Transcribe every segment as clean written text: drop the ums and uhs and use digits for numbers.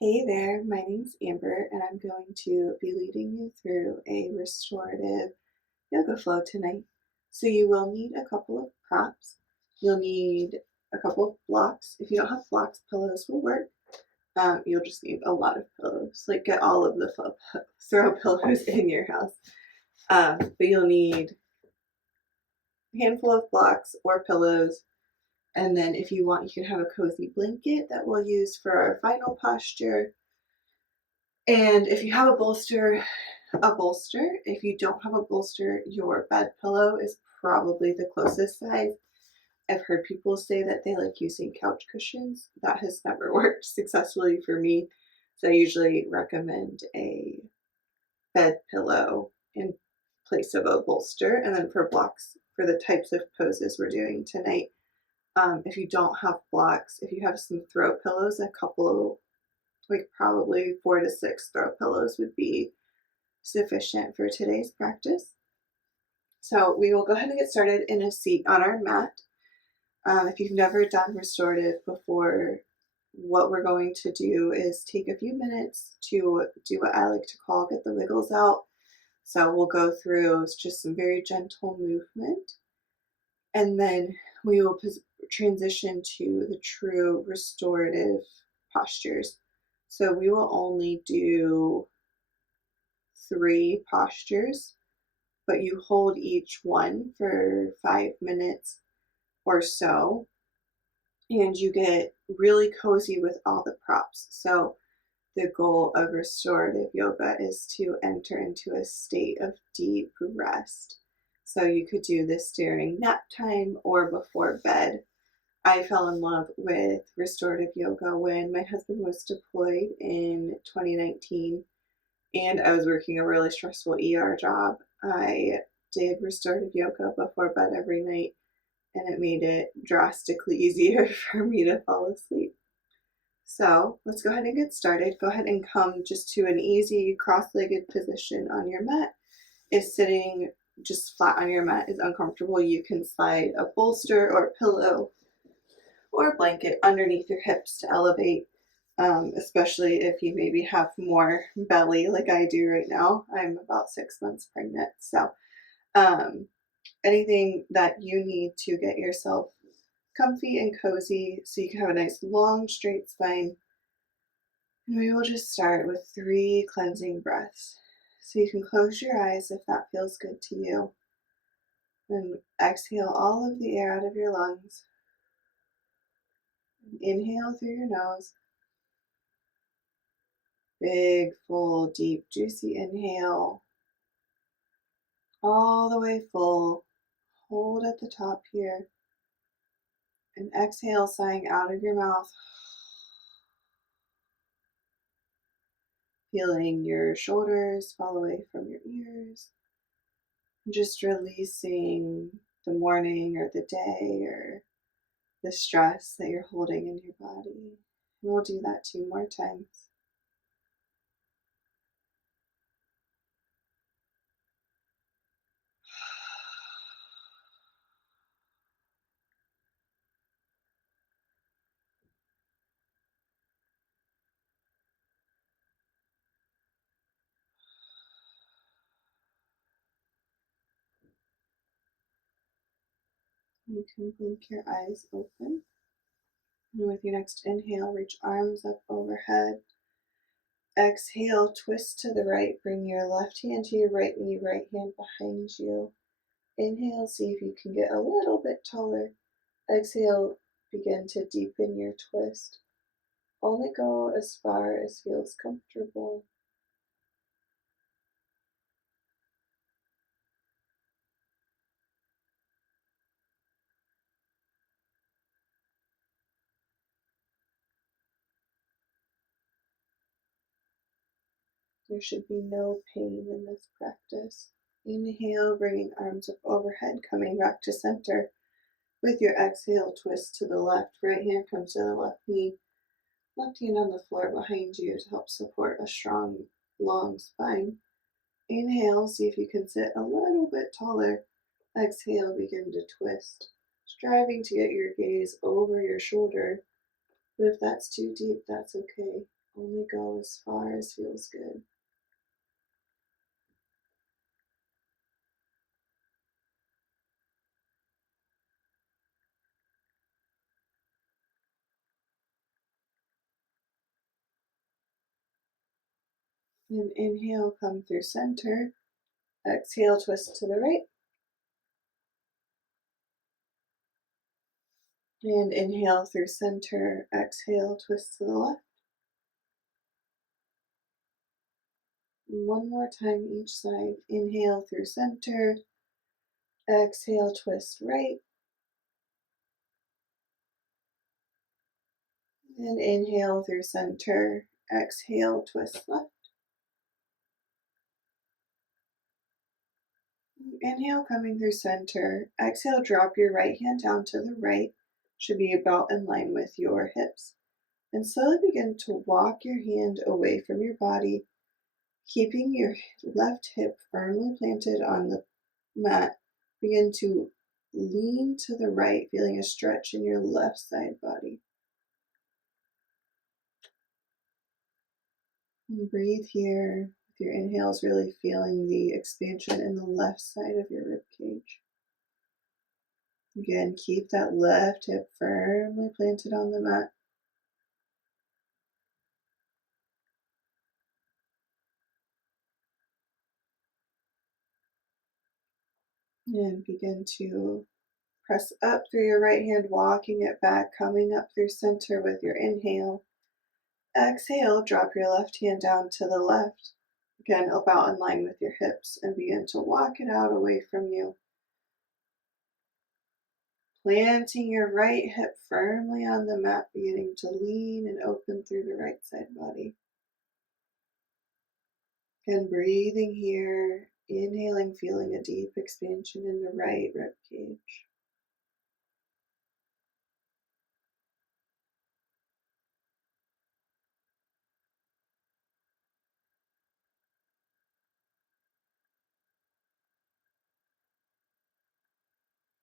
Hey there, my name's Amber, and I'm going to be leading you through a restorative yoga flow tonight. So, you will need a couple of props. You'll need a couple of blocks. If you don't have blocks, pillows will work. You'll just need a lot of pillows. Like, get all of the throw pillows in your house. But you'll need a handful of blocks or pillows. And then, if you want, you can have a cozy blanket that we'll use for our final posture. And if you have a bolster, a bolster. If you don't have a bolster, your bed pillow is probably the closest size. I've heard people say that they like using couch cushions. That has never worked successfully for me. So I usually recommend a bed pillow in place of a bolster. And then for blocks, for the types of poses we're doing tonight, if you don't have blocks, if you have some throw pillows, a couple, like probably 4 to 6 throw pillows would be sufficient for today's practice. So we will go ahead and get started in a seat on our mat. If you've never done restorative before, what we're going to do is take a few minutes to do what I like to call get the wiggles out. So we'll go through just some very gentle movement, and then we will transition to the true restorative postures. So we will only do 3 postures, but you hold each one for 5 minutes or so, and you get really cozy with all the props. So the goal of restorative yoga is to enter into a state of deep rest. So you could do this during nap time or before bed. I fell in love with restorative yoga when my husband was deployed in 2019 and I was working a really stressful ER job. I did restorative yoga before bed every night, and it made it drastically easier for me to fall asleep. So let's go ahead and get started. Go ahead and come just to an easy cross-legged position on your mat. If sitting just flat on your mat is uncomfortable, you can slide a bolster or a pillow or a blanket underneath your hips to elevate, especially if you maybe have more belly like I do right now. I'm about 6 months pregnant. So um, anything that you need to get yourself comfy and cozy so you can have a nice long straight spine. And we will just start with 3 cleansing breaths. So you can close your eyes if that feels good to you. And exhale all of the air out of your lungs. Inhale through your nose. Big, full, deep, juicy inhale. All the way full. Hold at the top here. And exhale, sighing out of your mouth. Feeling your shoulders fall away from your ears. Just releasing the morning or the day or the stress that you're holding in your body. And we'll do that 2 more times. You can blink your eyes open. And with your next inhale, reach arms up overhead. Exhale, twist to the right. Bring your left hand to your right knee, right hand behind you. Inhale, see if you can get a little bit taller. Exhale, begin to deepen your twist. Only go as far as feels comfortable. There should be no pain in this practice. Inhale, bringing arms up overhead, coming back to center. With your exhale, twist to the left. Right hand comes to the left knee. Left hand on the floor behind you to help support a strong, long spine. Inhale, see if you can sit a little bit taller. Exhale, begin to twist, striving to get your gaze over your shoulder. But if that's too deep, that's okay. Only go as far as feels good. And inhale, come through center. Exhale, twist to the right. And inhale through center. Exhale, twist to the left. One more time each side. Inhale through center. Exhale, twist right. And inhale through center. Exhale, twist left. Inhale, coming through center. Exhale, drop your right hand down to the right. Should be about in line with your hips. And slowly begin to walk your hand away from your body, keeping your left hip firmly planted on the mat. Begin to lean to the right, feeling a stretch in your left side body. And breathe here. With your inhales, really feeling the expansion in the left side of your rib cage. Again, keep that left hip firmly planted on the mat. And begin to press up through your right hand, walking it back, coming up through center with your inhale. Exhale, drop your left hand down to the left. Again, about in line with your hips, and begin to walk it out away from you. Planting your right hip firmly on the mat, beginning to lean and open through the right side body. Again, breathing here, inhaling, feeling a deep expansion in the right rib cage.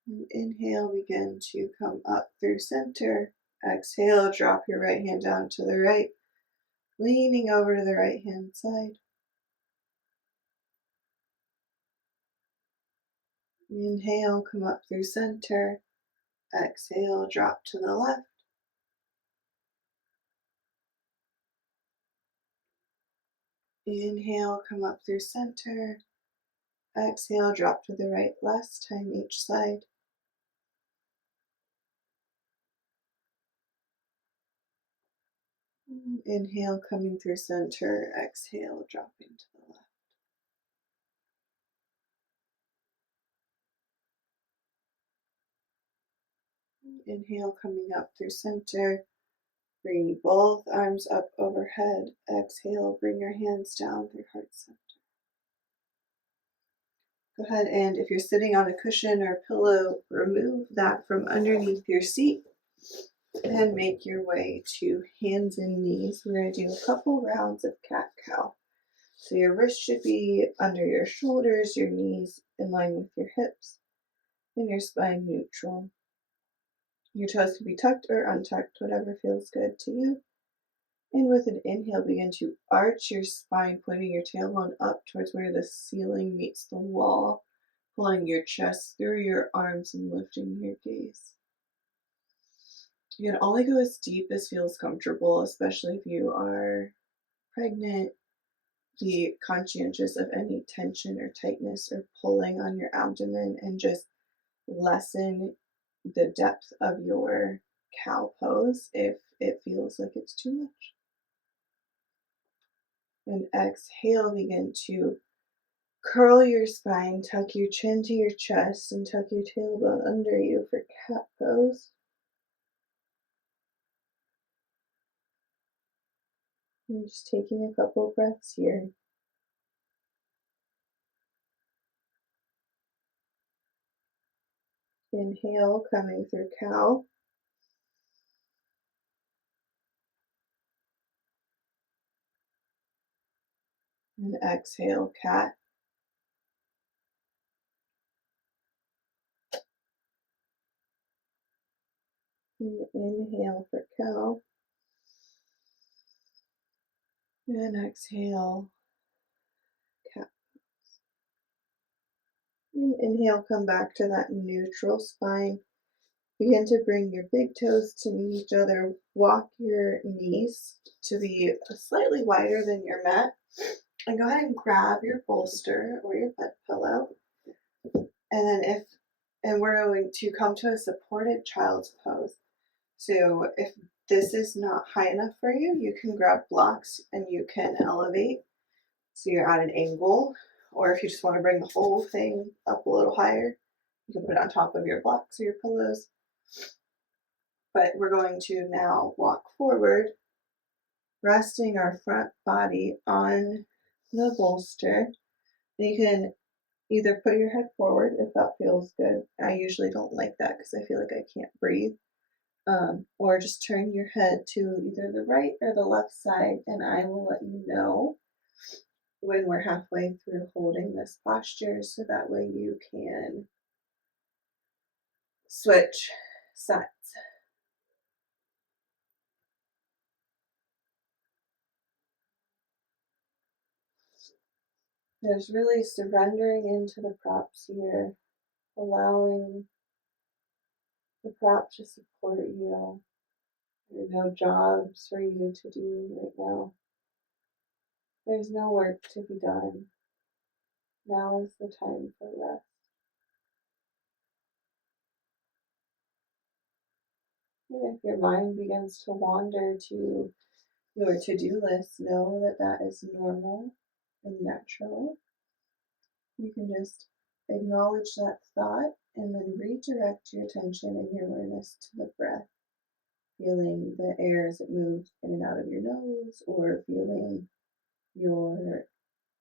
And inhale, begin to come up through center. Exhale, drop your right hand down to the right, leaning over to the right hand side. Inhale, come up through center. Exhale, drop to the left. Inhale, come up through center. Exhale, drop to the right last time each side. Inhale, coming through center. Exhale, dropping to the left. Inhale, coming up through center. Bring both arms up overhead. Exhale, bring your hands down through heart center. Go ahead and if you're sitting on a cushion or pillow, remove that from underneath your seat and make your way to hands and knees. We're going to do a couple rounds of cat-cow. So your wrist should be under your shoulders, your knees in line with your hips, and your spine neutral. Your toes can be tucked or untucked, whatever feels good to you. And with an inhale, begin to arch your spine, pointing your tailbone up towards where the ceiling meets the wall, pulling your chest through your arms and lifting your gaze. You can only go as deep as feels comfortable, especially if you are pregnant. Be conscientious of any tension or tightness or pulling on your abdomen and just lessen the depth of your cow pose if it feels like it's too much. And exhale, begin to curl your spine, tuck your chin to your chest, and tuck your tailbone under you for cat pose. And just taking a couple breaths here. Inhale, coming through cow. And exhale, cat. And inhale for cow. And exhale. Cat. And inhale, come back to that neutral spine. Begin to bring your big toes to meet each other. Walk your knees to be slightly wider than your mat. And go ahead and grab your bolster or your bed pillow. And then we're going to come to a supported child's pose. So if this is not high enough for you, you can grab blocks and you can elevate. So you're at an angle, or if you just want to bring the whole thing up a little higher, you can put it on top of your blocks or your pillows. But we're going to now walk forward, resting our front body on the bolster. And you can either put your head forward if that feels good. I usually don't like that because I feel like I can't breathe. Or just turn your head to either the right or the left side, and I will let you know when we're halfway through holding this posture so that way you can switch sides. There's really surrendering into the props here, allowing the prop to support you. There are no jobs for you to do right now. There's no work to be done. Now is the time for rest. And if your mind begins to wander to your to-do list, know that that is normal and natural. You can just acknowledge that thought and then redirect your attention and your awareness to the breath, feeling the air as it moves in and out of your nose, or feeling your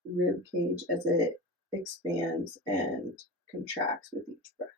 rib cage as it expands and contracts with each breath.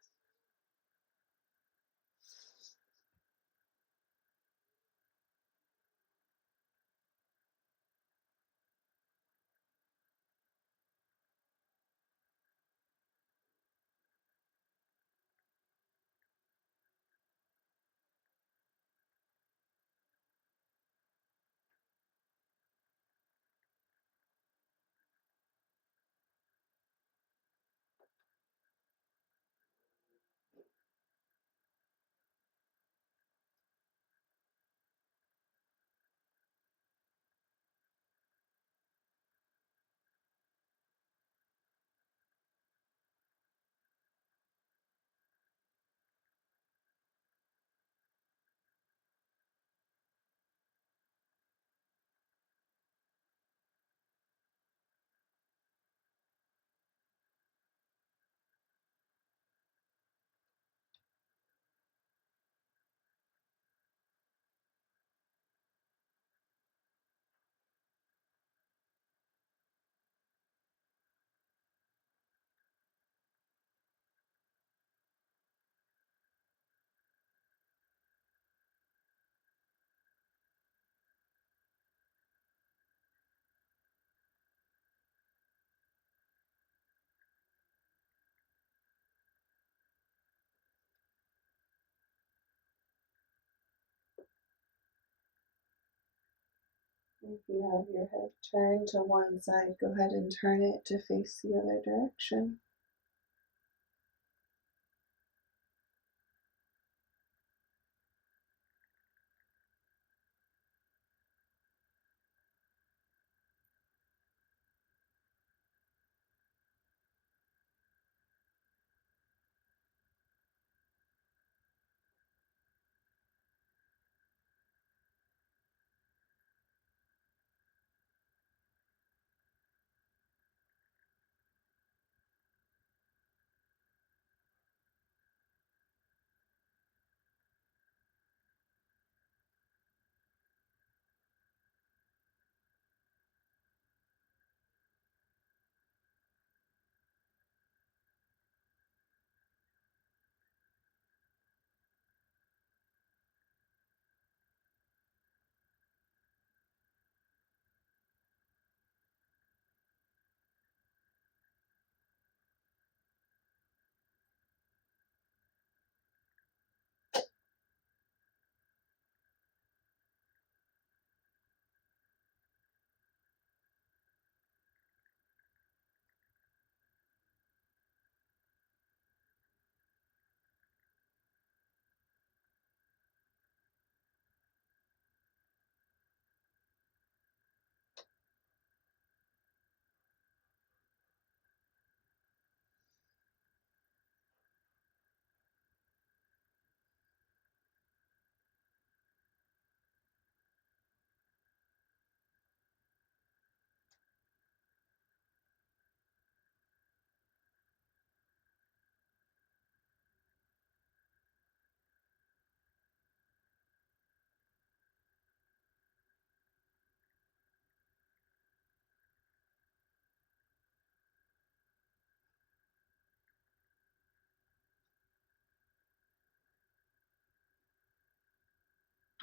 If you have your head turned to one side, go ahead and turn it to face the other direction.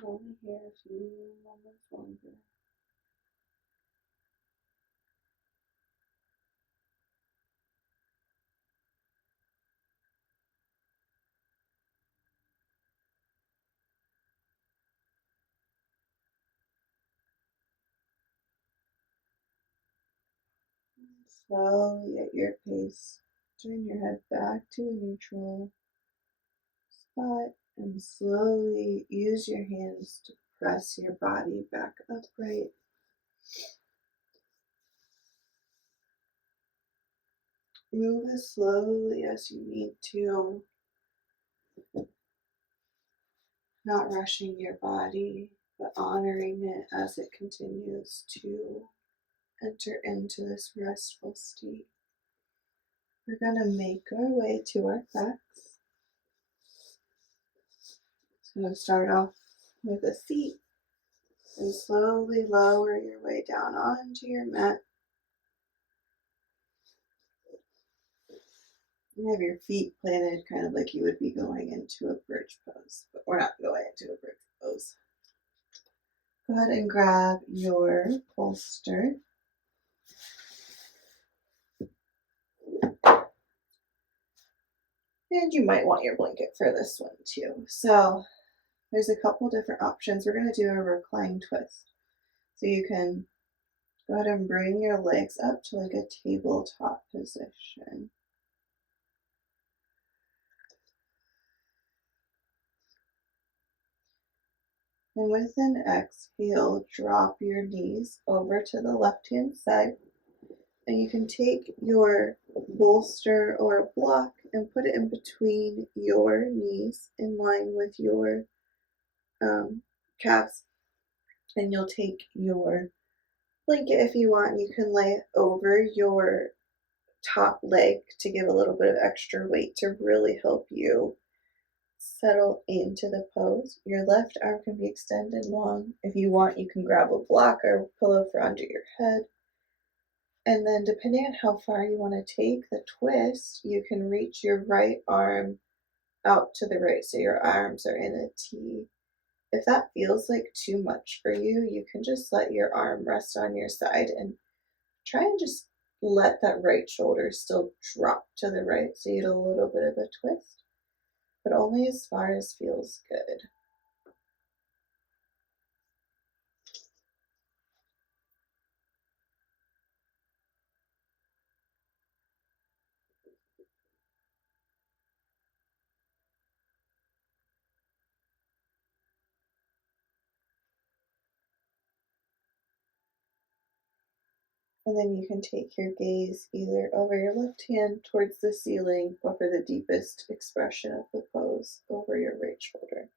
Only here a few moments longer. Slowly at your pace, turn your head back to a neutral spot and slowly use your hands to press your body back upright. Move as slowly as you need to, not rushing your body, but honoring it as it continues to enter into this restful state. We're going to make our way to our backs. So start off with a seat and slowly lower your way down onto your mat. You have your feet planted kind of like you would be going into a bridge pose, but we're not going into a bridge pose. Go ahead and grab your bolster. And you might want your blanket for this one too. So there's a couple different options. We're going to do a recline twist. So you can go ahead and bring your legs up to like a tabletop position. And with an exhale, drop your knees over to the left-hand side. And you can take your bolster or a block and put it in between your knees in line with your calves. And you'll take your blanket if you want. You can lay it over your top leg to give a little bit of extra weight to really help you settle into the pose. Your left arm can be extended long. If you want, you can grab a block or pillow for under your head. And then depending on how far you want to take the twist, you can reach your right arm out to the right so your arms are in a T. If that feels like too much for you, you can just let your arm rest on your side and try and just let that right shoulder still drop to the right so you get a little bit of a twist, but only as far as feels good. And then you can take your gaze either over your left hand towards the ceiling or for the deepest expression of the pose over your right shoulder.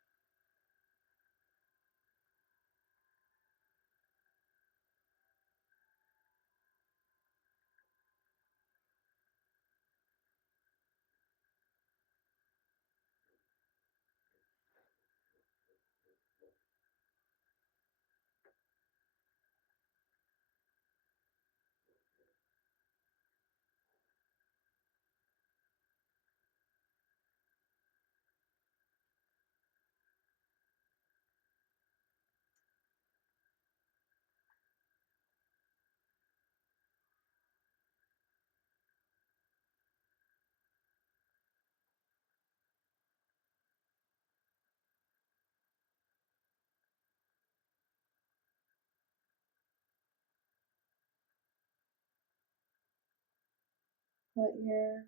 Let your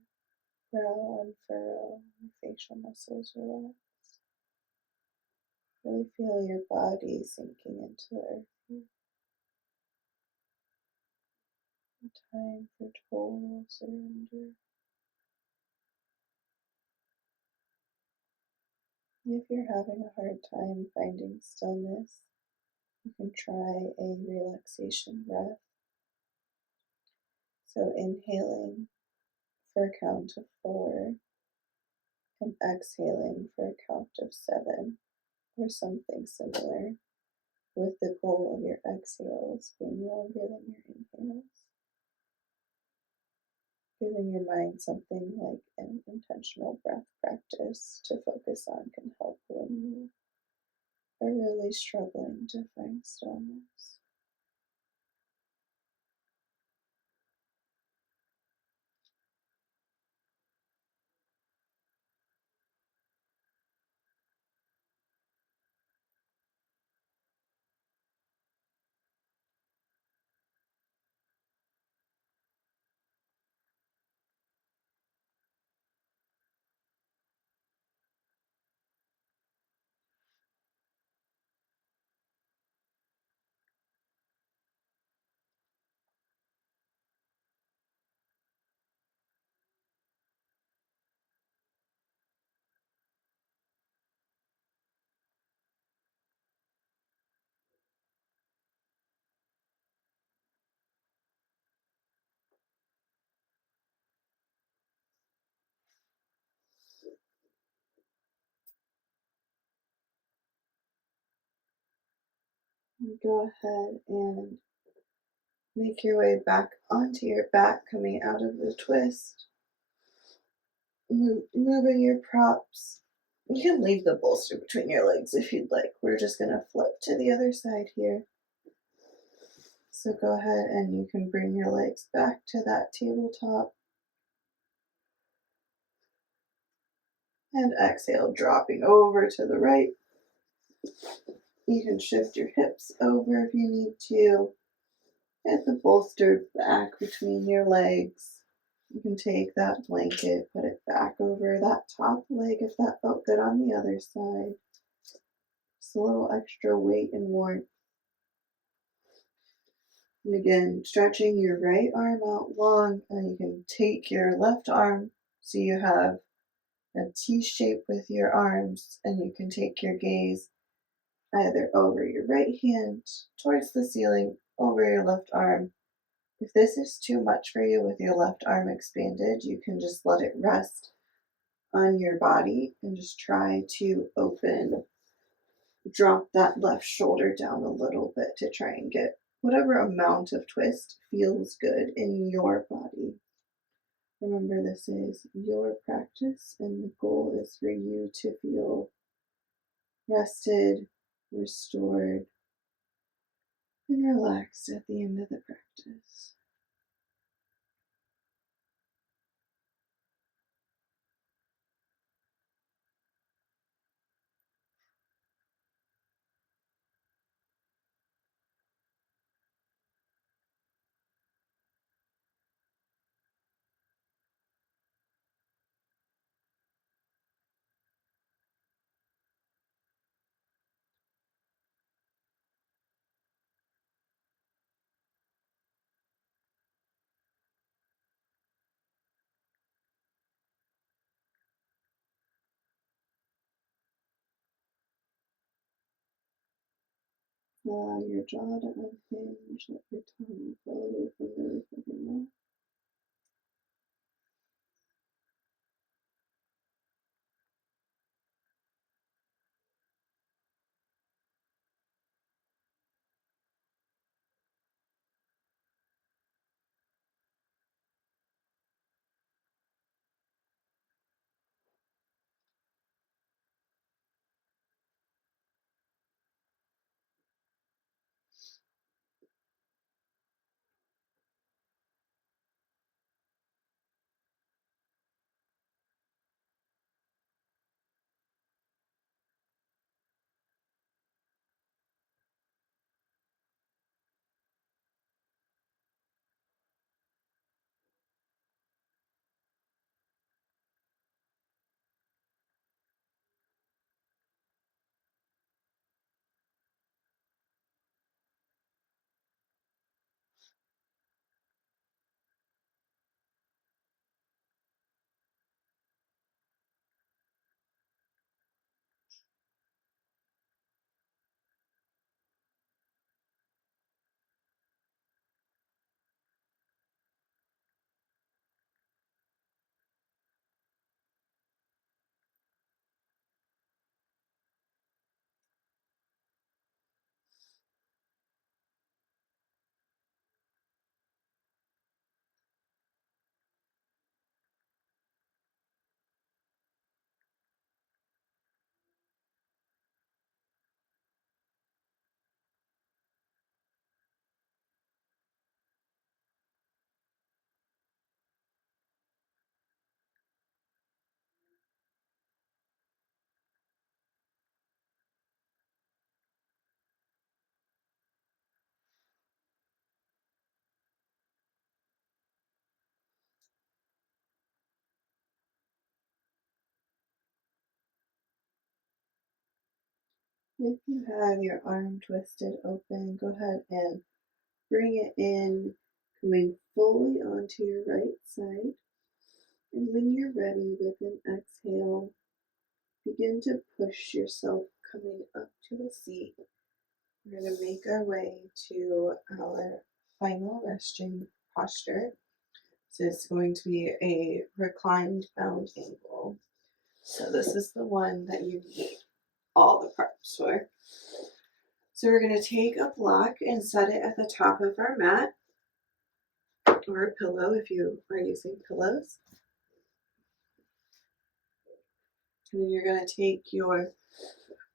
brow unfurrow, your facial muscles relax. Really feel your body sinking into the earth here. Time for total surrender. If you're having a hard time finding stillness, you can try a relaxation breath. So inhaling for a count of 4 and exhaling for a count of 7 or something similar, with the goal of your exhales being longer than your inhales. Giving your mind something like an intentional breath practice to focus on can help when you are really struggling to find stillness. Go ahead and make your way back onto your back, coming out of the twist. Moving your props. You can leave the bolster between your legs if you'd like. We're just going to flip to the other side here. So go ahead and you can bring your legs back to that tabletop. And exhale, dropping over to the right. You can shift your hips over if you need to. Get the bolster back between your legs. You can take that blanket, put it back over that top leg if that felt good on the other side. Just a little extra weight and warmth. And again, stretching your right arm out long, and you can take your left arm so you have a T shape with your arms, and you can take your gaze either over your right hand towards the ceiling, over your left arm. If this is too much for you with your left arm expanded, you can just let it rest on your body and just try to drop that left shoulder down a little bit to try and get whatever amount of twist feels good in your body. Remember, this is your practice, and the goal is for you to feel rested, restored, and relaxed at the end of the practice. Allow your jaw to unhinge, let your tongue fall away from the roof of your mouth. If you have your arm twisted open, go ahead and bring it in, coming fully onto your right side. And when you're ready with an exhale, begin to push yourself coming up to a seat. We're going to make our way to our final resting posture. So it's going to be a reclined bound angle. So this is the one that you need all the props for. So we're going to take a block and set it at the top of our mat or a pillow if you are using pillows. And then you're going to take your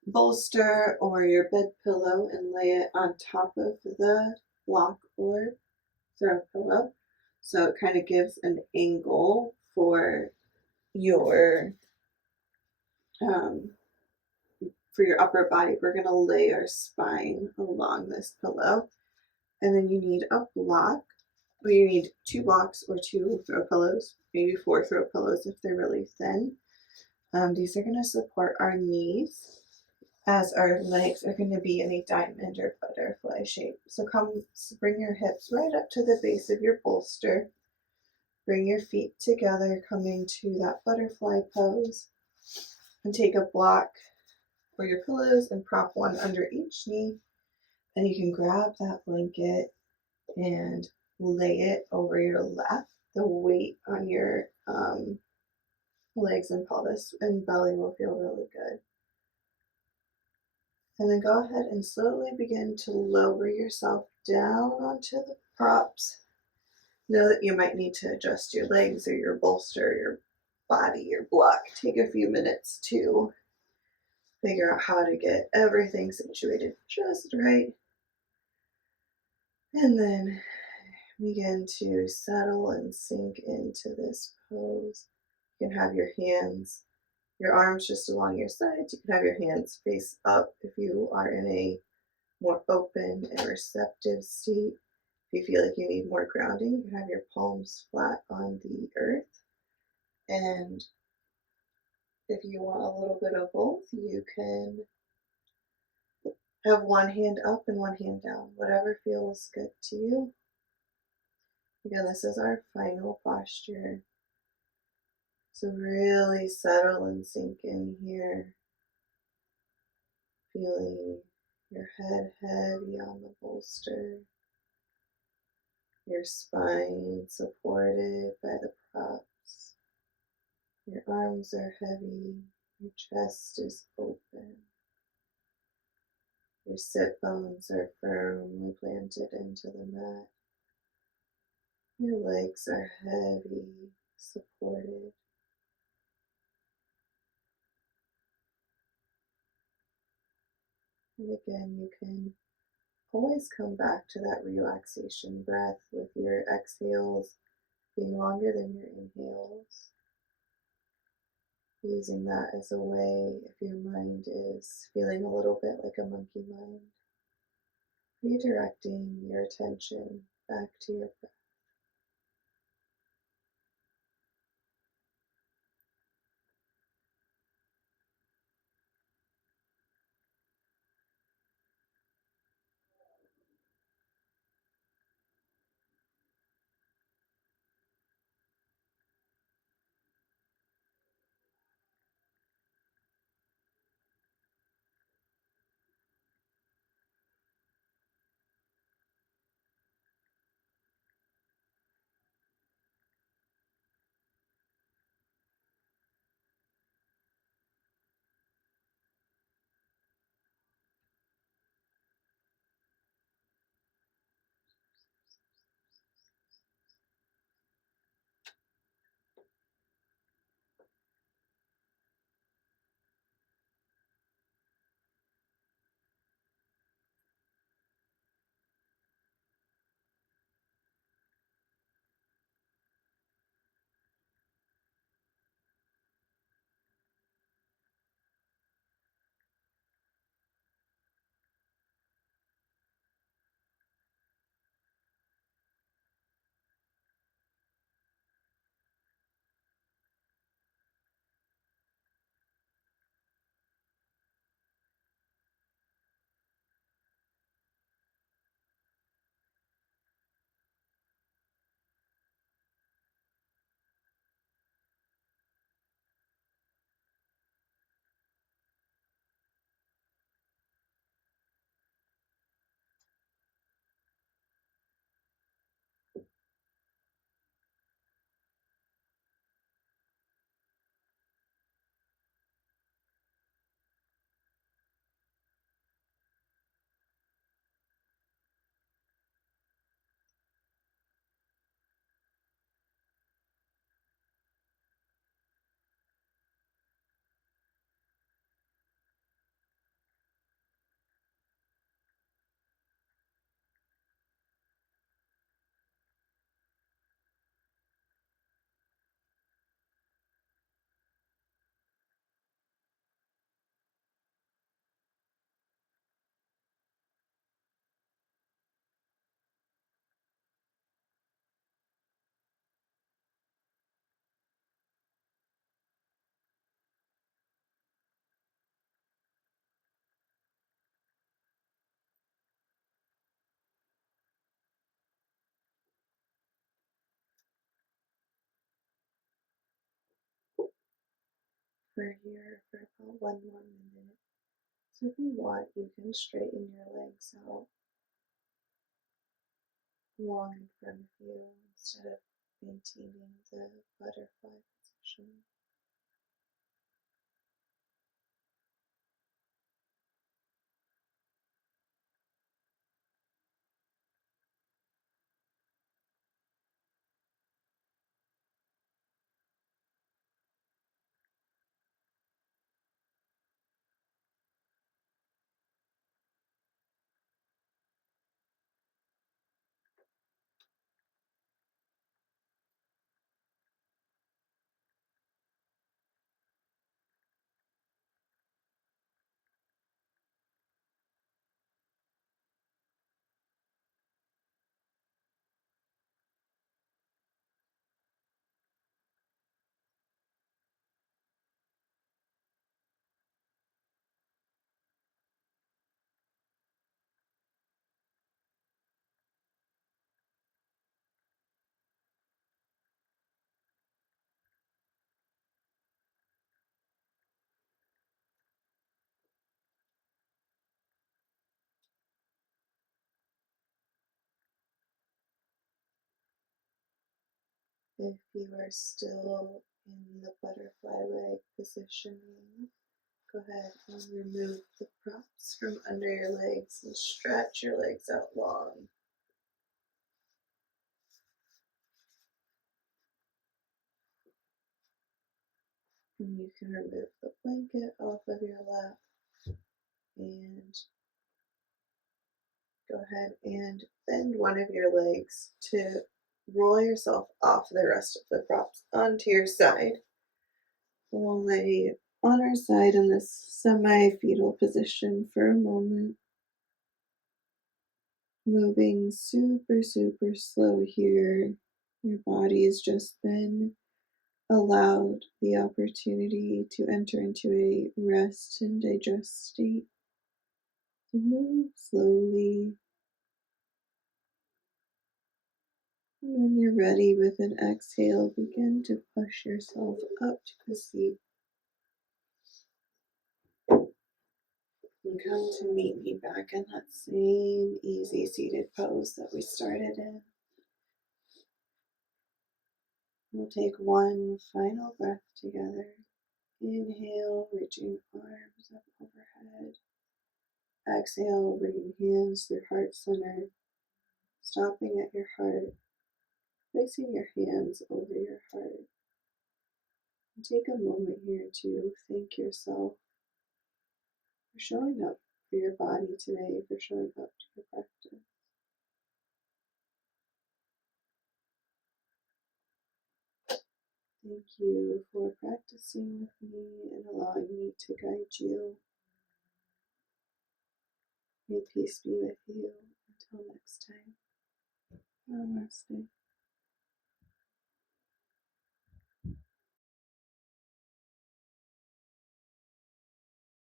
bolster or your bed pillow and lay it on top of the block or throw pillow. So it kind of gives an angle your um, for your upper body. We're going to lay our spine along this pillow. And then you need a block. Well, you need 2 blocks or 2 throw pillows, maybe 4 throw pillows if they're really thin. These are going to support our knees as our legs are going to be in a diamond or butterfly shape. So bring your hips right up to the base of your bolster. Bring your feet together, coming to that butterfly pose. And take a block for your pillows and prop one under each knee. And you can grab that blanket and lay it over your left. The weight on your legs and pelvis and belly will feel really good. And then go ahead and slowly begin to lower yourself down onto the props. Know that you might need to adjust your legs or your bolster, your body, your block. Take a few minutes to figure out how to get everything situated just right. And then begin to settle and sink into this pose. You can have your arms just along your sides. You can have your hands face up if you are in a more open and receptive state. If you feel like you need more grounding, you can have your palms flat on the earth. And if you want a little bit of both, you can have one hand up and one hand down, whatever feels good to you. Again, this is our final posture. So really settle and sink in here, feeling your head heavy on the bolster, your spine supported by the props. Your arms are heavy, your chest is open. Your sit bones are firmly planted into the mat. Your legs are heavy, supported. And again, you can always come back to that relaxation breath with your exhales being longer than your inhales. Using that as a way, if your mind is feeling a little bit like a monkey mind, redirecting your attention back to your breath. We're here for about 1 more minute. So if you want, you can straighten your legs out long in front of you instead of maintaining the butterfly position. If you are still in the butterfly leg positioning, go ahead and remove the props from under your legs and stretch your legs out long. And you can remove the blanket off of your lap and go ahead and bend one of your legs to roll yourself off the rest of the props onto your side. We'll lay on our side in this semi-fetal position for a moment, moving super, super slow here. Your body has just been allowed the opportunity to enter into a rest and digest state. So move slowly. And when you're ready with an exhale, begin to push yourself up to a seat. And come to meet me back in that same easy seated pose that we started in. We'll take one final breath together. Inhale, reaching arms up overhead. Exhale, bringing hands through heart center, stopping at your heart, placing your hands over your heart. And take a moment here to thank yourself for showing up for your body today, for showing up to your practice. Thank you for practicing with me and allowing me to guide you. May peace be with you. Until next time. Namaste.